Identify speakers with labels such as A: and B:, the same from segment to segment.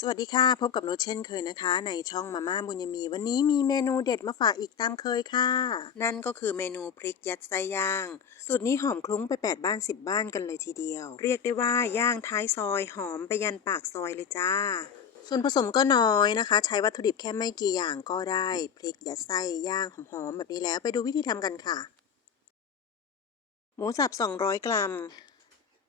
A: สวัสดีค่ะ พบกับนุชเช่นเคยนะคะ ในช่องมาม่าบุญยมี วันนี้มีเมนูเด็ดมาฝากอีกตามเคยค่ะ นั่นก็คือเมนูพริกยัดไส้ย่าง สูตรนี้หอมคลุ้งไป 8 บ้าน 10 บ้านกันเลยทีเดียว เรียกได้ว่าย่างท้ายซอยหอมไปยันปากซอยเลยจ้า ส่วนผสมก็น้อยนะคะ ใช้วัตถุดิบแค่ไม่กี่อย่างก็ได้พริกยัดไส้ย่างหอมๆแบบนี้แล้วไปดูวิธีทำกันค่ะ หมูสับ 200 กรัม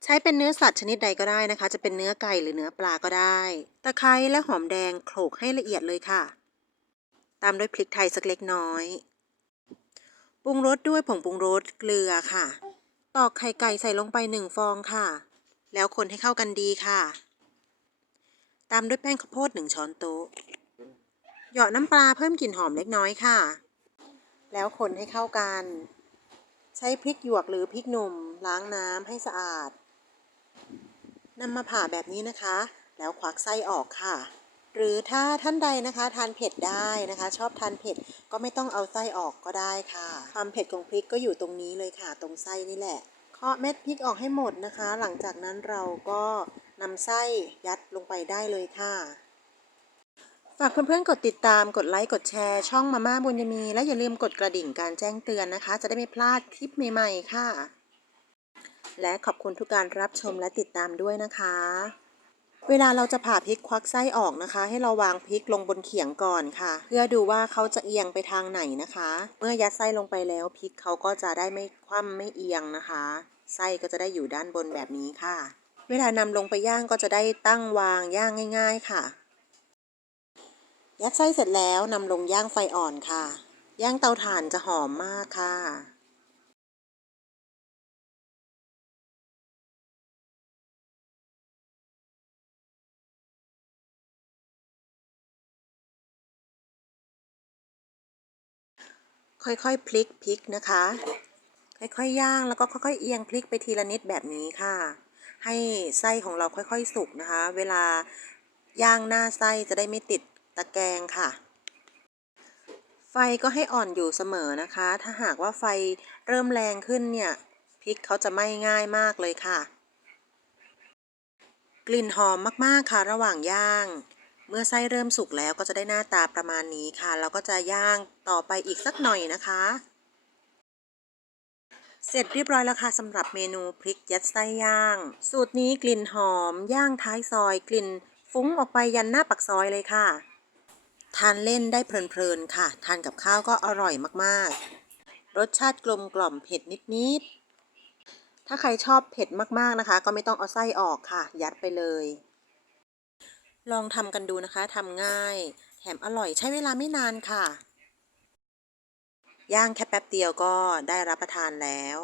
A: ใช้เป็นเนื้อสัตว์ชนิดใดก็ได้นะคะ จะเป็นเนื้อไก่หรือเนื้อปลาก็ได้ ตะไคร้และหอมแดงโขลกให้ละเอียดเลยค่ะ ตามด้วยพริกไทยสักเล็กน้อยปรุงรสด้วยผงปรุงรสเกลือค่ะ ตอกไข่ไก่ใส่ลงไปหนึ่งฟองค่ะ แล้วคนให้เข้ากันดีค่ะ ตามด้วยแป้งข้าวโพดหนึ่งช้อนโต๊ะเหยาะน้ำปลาเพิ่มกลิ่นหอมเล็กน้อยค่ะ แล้วคนให้เข้ากัน ใช้พริกหยวกหรือพริกหนุ่มล้างน้ำให้สะอาด นำมาผ่าแบบนี้นะคะ แล้วควักไส้ออกค่ะ หรือถ้าท่านใดนะคะทานเผ็ดได้นะคะ ชอบทานเผ็ดก็ไม่ต้องเอาไส้ออกก็ได้ค่ะ ความเผ็ดของพริกก็อยู่ตรงนี้เลยค่ะ ตรงไส้นี่แหละเคาะเม็ดพริกออกให้หมดนะคะ หลังจากนั้นเราก็นำไส้ยัดลงไปได้เลยค่ะฝากเพื่อนๆ กดติดตาม กดไลค์ กดแชร์ ช่องมาม่าบุญยมี และอย่าลืมกดกระดิ่งการแจ้งเตือนนะคะ จะได้ไม่พลาดคลิปใหม่ๆ ค่ะ และขอบคุณทุกการรับชมและติดตามด้วยนะคะ เวลาเราจะผ่าพริกควักไส้ออกนะคะ ให้เราวางพริกลงบนเขียงก่อนค่ะ เพื่อดูว่าเขาจะเอียงไปทางไหนนะคะ เมื่อยัดไส้ลงไปแล้วพริกเขาก็จะได้ไม่คว่ำไม่เอียงนะคะ ไส้ก็จะได้อยู่ด้านบนแบบนี้ค่ะ เวลานำลงไปย่างก็จะได้ตั้งวางย่างง่าย ๆค่ะ ยัดไส้เสร็จแล้วนำลงย่างไฟอ่อนค่ะ ย่างเตาถ่านจะหอมมากค่ะ ค่อยๆ พลิกพลิกนะคะ ค่อยๆย่างแล้วก็ค่อยๆ เอียงพลิกไปทีละนิดแบบนี้ค่ะ ให้ไส้ของเราค่อยๆ สุกนะคะ เวลาย่างหน้าไส้จะได้ไม่ติดตะแกรงค่ะ ไฟก็ให้อ่อนอยู่เสมอนะคะ ถ้าหากว่าไฟเริ่มแรงขึ้นเนี่ยพริกเขาจะไหม้ง่ายมากเลยค่ะ กลิ่นหอมมากๆค่ะระหว่างย่าง มื่อไส้เริ่มสุกแล้วก็จะได้หน้าตาประมาณนี้ค่ะแล้วก็จะย่างต่อไปอีกสักหน่อยนะคะ เสร็จเรียบร้อยแล้วค่ะสำหรับเมนูพริกยัดไส้ย่าง สูตรนี้กลิ่นหอม ย่างท้ายซอย กลิ่นฟุ้งออกไปยันหน้าปักซอยเลยค่ะ ทานเล่นได้เพลินๆค่ะ ทานกับข้าวก็อร่อยมากๆ รสชาติกลมกล่อมเผ็ดนิดๆถ้าใครชอบเผ็ดมากๆนะคะ ก็ไม่ต้องเอาไส้ออกค่ะ ยัดไปเลย ลองทำกันดูนะคะทำง่าย แถมอร่อยใช้เวลาไม่นานค่ะ ย่างแค่แป๊บเดียวก็ได้รับประทานแล้ว